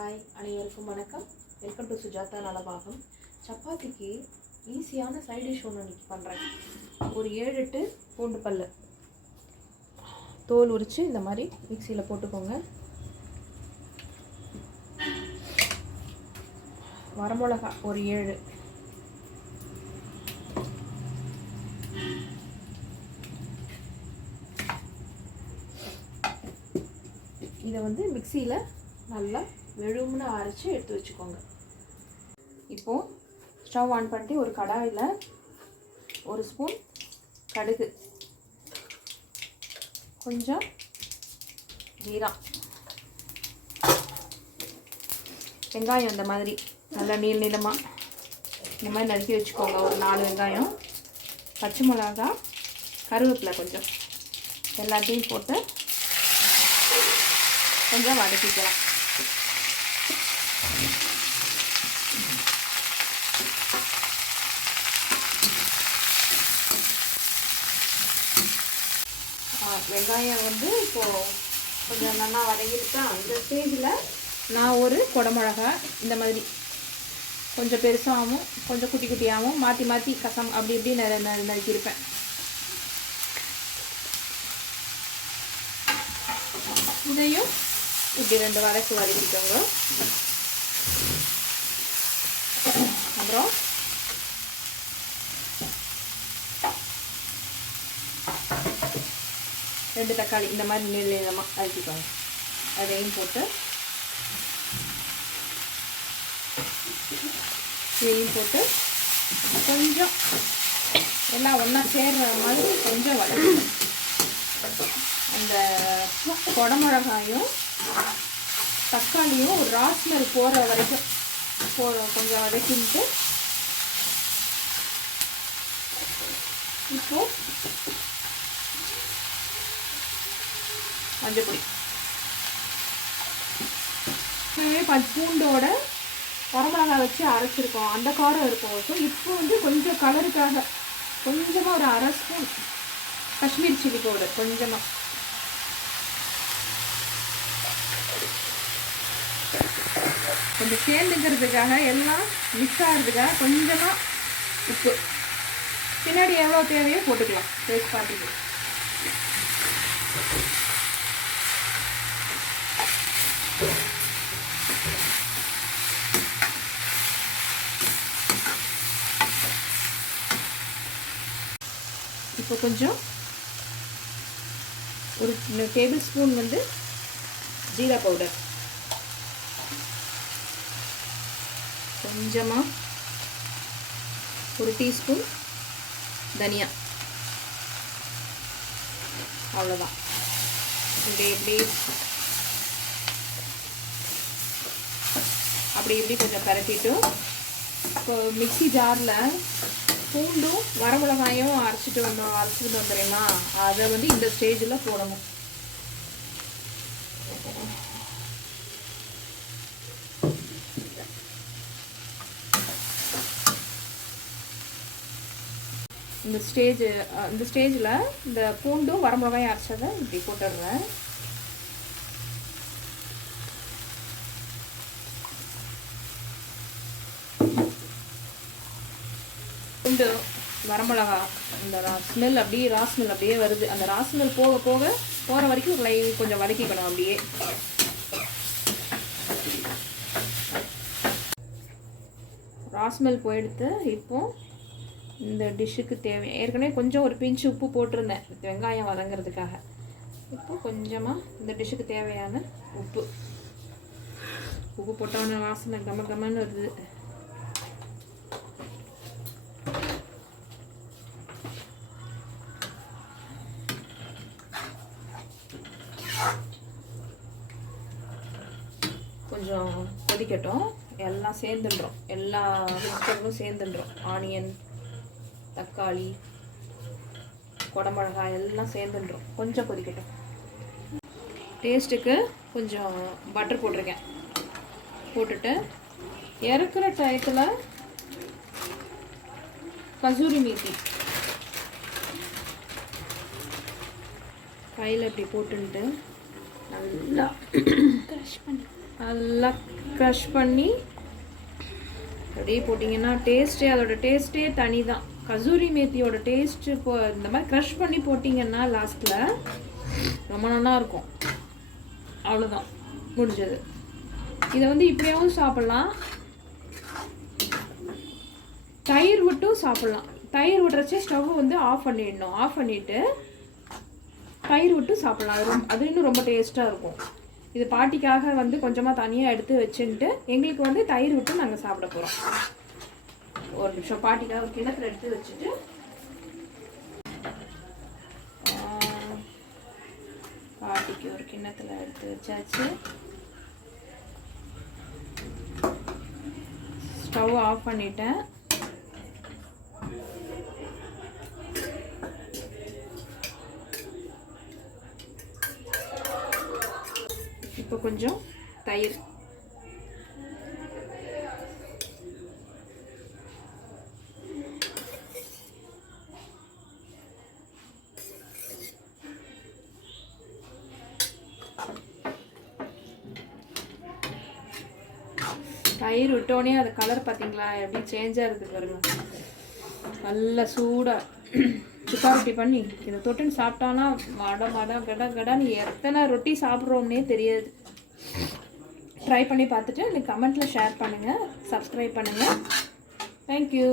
Hi அனைவருக்கும் வணக்கம். Welcome to Sujatha Nalabagam. சப்பாத்திக்கு ஈஸியான சைட் டிஷ் ஒன்று இன்றைக்கி பண்ணுறேன். ஒரு 7-8 பூண்டு பல் தோல் உரித்து இந்த மாதிரி மிக்சியில் போட்டுக்கோங்க. வரமிளகா ஒரு 7, இதை மிக்சியில் நல்லா வெழும்னு அரைச்சி எடுத்து வச்சுக்கோங்க. இப்போது ஸ்டவ் ஆன் பண்ணிட்டு ஒரு கடாயில் 1 ஸ்பூன் கடுகு, கொஞ்சம் ஜீரா, வெங்காயம் இந்த மாதிரி நல்லா நீளமாக இந்த மாதிரி நறுக்கி வச்சுக்கோங்க. ஒரு 4 வெங்காயம், பச்சை மிளகா, கருவேப்பிலை கொஞ்சம், எல்லாத்தையும் போட்டு கொஞ்சம் வதக்கிக்கலாம். வெங்காயம் இப்போது கொஞ்சம் நல்லா வதங்கிட்டு அந்த ஸ்டேஜில் நான் ஒரு குடமிளகா இந்த மாதிரி கொஞ்சம் பெருசாகவும் கொஞ்சம் குட்டி குட்டியாகவும் மாற்றி மாற்றி கசம் அப்படி இப்படி நறுக்கியிருப்பேன். இதையும் இப்படி 2 வதக்கிக்கோங்க. அப்புறம் ரெண்டு தக்காளி இந்த மாதிரி நீளமாக அரைச்சிக்கோங்க. அதையும் போட்டு இதையும் போட்டு கொஞ்சம் எல்லாம் ஒன்றா சேர்ற மாதிரி கொஞ்சம் வதக்கணும். அந்த குடமிளகாயும் தக்காளியும் ஒரு ராஸ்மெல் போகிற வரைக்கும் கொஞ்சம் வதக்கிட்டு இப்போது மஞ்சள் பொடி, பூண்டோட வரமிளகா வச்சு அரைச்சிருக்கோம், அந்த காரம் இருக்கும். ஸோ இப்போ கொஞ்சம் கலருக்காக கொஞ்சமாக ஒரு 1/2 ஸ்பூன் காஷ்மீர் சில்லி பவுடர் கொஞ்சமாக, கொஞ்சம் சேர்ந்துக்கிறதுக்காக எல்லாம் மிக்ஸ் ஆகிறதுக்காக கொஞ்சமாக உப்பு, பின்னாடி எவ்வளோ தேவையோ போட்டுக்கலாம் டேஸ்ட் பார்த்துக்கு. இப்போ கொஞ்சம் ஒரு டேபிள் ஸ்பூன் ஜீரா பவுடர், கொஞ்சமாக ஒரு டீஸ்பூன் தனியா, அவ்வளோதான். அப்படி கொஞ்சம் பரட்டிட்டு இப்போ மிக்சி ஜாரில் பூண்டும் வரமிளகாயும் அரைச்சிட்டு வந்தோம் தெரியுமா, அதை இந்த ஸ்டேஜில் போடணும். இந்த ஸ்டேஜில் இந்த பூண்டும் வரமிளகாயும் அரைச்சதை இப்படி போட்டுடுறேன். பூண்டு வரமிளகா இந்த ஸ்மெல் அப்படியே ராஸ்மெல் அப்படியே வருது. அந்த ராஸ்மெல் போகிற வரைக்கும் கொஞ்சம் வதக்கிக்கணும். அப்படியே ராஸ்மெல் போயிடுத்து. இப்போது இந்த டிஷ்ஷுக்கு ஏற்கனவே கொஞ்சம் ஒரு பிஞ்சு உப்பு போட்டிருந்தேன் வெங்காயம் வதங்கிறதுக்காக. இப்போ கொஞ்சமாக இந்த டிஷ்ஷுக்கு தேவையான உப்பு போட்டோன்னு வாசனை கமன்னு வருது. கொஞ்சம் கொதிக்கட்டும், எல்லாம் சேர்ந்துடுறோம், எல்லா வெஜிடபிளும் சேர்ந்துடுறோம். ஆனியன், தக்காளி, குடமிளகாய் எல்லாம் சேர்ந்துடுறோம். கொஞ்சம் கொதிக்கட்டும். டேஸ்ட்டுக்கு கொஞ்சம் பட்டர் போட்டிருக்கேன். போட்டுட்டு இறக்குற டயத்தில் கசூரி மேத்தி கையில் இப்படி போட்டுன்ட்டு நல்லா க்ரஷ் பண்ணி நல்லா க்ரஷ் பண்ணி அப்படியே போட்டிங்கன்னா அதோட டேஸ்ட்டே தனி தான். கசூரி மேத்தியோட டேஸ்ட்டு இந்த மாதிரி க்ரஷ் பண்ணி போட்டிங்கன்னா லாஸ்ட்டில் ரொம்ப நல்லா இருக்கும். அவ்வளோதான், முடிஞ்சது. இதை வந்து இப்படியாவும் சாப்பிட்லாம், தயிர் விட்டும் சாப்பிட்லாம். தயிர் விட்றச்சே ஸ்டவ் வந்து ஆஃப் பண்ணிடணும். ஆஃப் பண்ணிவிட்டு தயிர் விட்டு சாப்பிட்லாம். அது இன்னும் ரொம்ப டேஸ்ட்டாக இருக்கும். இது பாட்டிக்காக வந்து கொஞ்சமாக தனியாக எடுத்து வச்சுட்டு எங்களுக்கு வந்து தயிர் விட்டு நாங்கள் சாப்பிட போகிறோம். ஒரு நிமிஷம் பாட்டிக்காக ஒரு கிணத்துல எடுத்து வச்சுட்டு பாட்டிக்கு ஒரு கிண்ணத்தில் எடுத்து வச்சாச்சு. ஸ்டவ் ஆஃப் பண்ணிட்டேன். இப்போ கொஞ்சம் தயிர், தயிர் விட்டோடனே அது கலர் பார்த்தீங்களா எப்படி சேஞ்சாக இருக்குது பாருங்க. நல்லா சூடாக சுக்கா ரொட்டி பண்ணி இதை தொட்டுன்னு சாப்பிட்டானா கடான்னு எத்தனை ரொட்டி சாப்பிட்றோம்னே தெரியாது. ட்ரை பண்ணி பார்த்துட்டு எனக்கு கமெண்ட்டில் ஷேர் பண்ணுங்கள், சப்ஸ்கிரைப் பண்ணுங்கள். தேங்க்யூ.